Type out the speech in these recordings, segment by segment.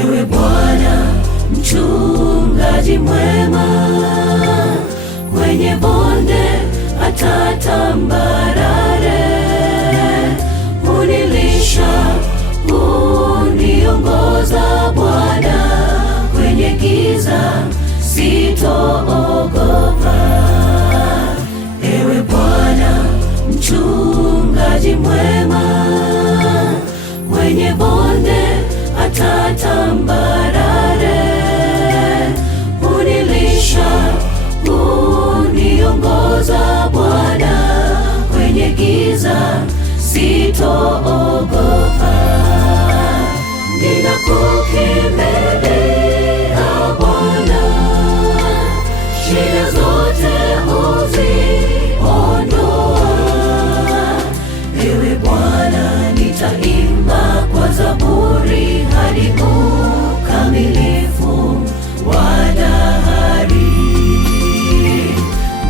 Ewe Bwana mchungaji mwema, kwenye bonde hata tambarare, unilisha, uniongoza Bwana, kwenye giza sitoogopa. Ewe Bwana mchungaji mwema, kwenye bonde hata tambarare, unilisha, uniongoza Bwana, kwenye giza sitoogopa. Ninakukimbilia Bwana, shida zote huziondoa. Ewe Bwana nitaimba kwa zaburi hadi ukamilifu wa dahari.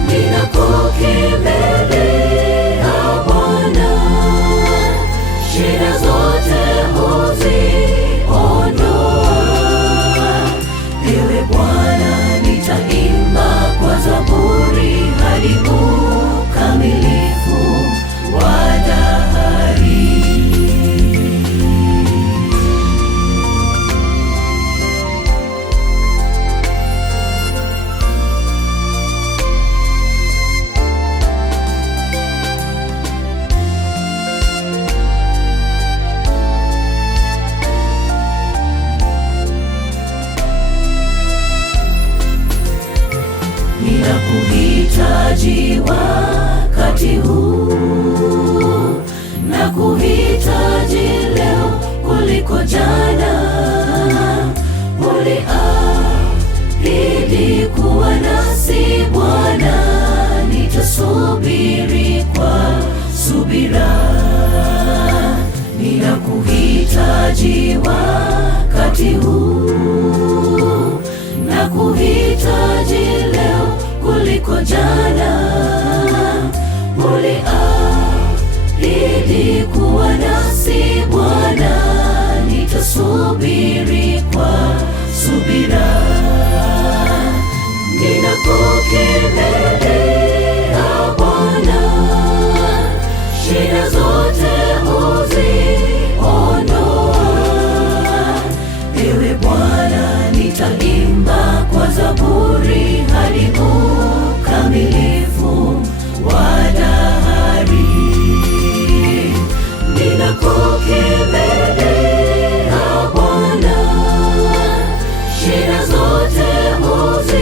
Ninakukimbilia Bwana, shida zote huziondoa. Ewe Bwana nitaimba kwa zaburi hadi ukamilifu wa dahari. Ninakuhitaji wakati huu, nakuhitaji leo kuliko jana. Uliahidi kuwa nasi Bwana, nitasubiri kwa subira. Ninakuhitaji wakati huu, nakuhitaji leo kuliko jana. Uliahidi kuwa nasi Bwana, nitasubiri kwa subira. Ninakukimbilia Bwana, shida zote huziondoa. Ewe Bwana nitaimba kwa zaburi hadi ukamilifu wa dahari. Ninakukimbilia Bwana, shida zote huziondoa.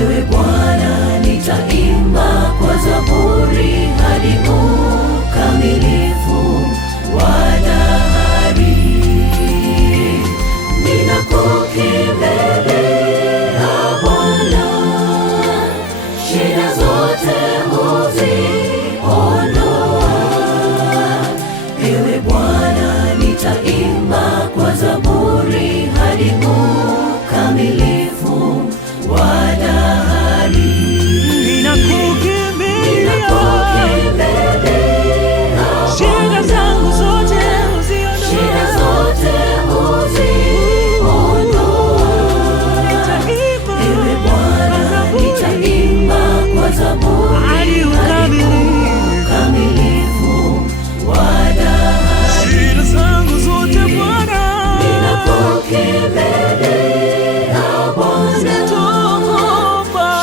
Ewe Bwana nitaimba kwa zaburi hadi ukamilifu wa dahari. Ninakukimbilia Bwana, shida zote huziondoa. Ewe Bwana nitaimba kwa zaburi hadi ukamilifu wa dahari. Ninakukimbilia, shida zangu zote hadi ukamilifu wa dahari. Shida zangu zote Bwana, ninakukimbilia Bwana,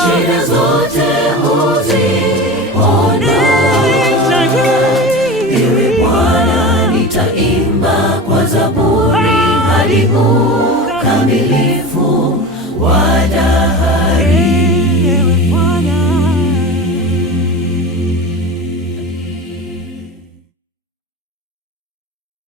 shida zote huziondoa. Ewe Bwana nitaimba kwa zaburi hadi ukamilifu wa dahari.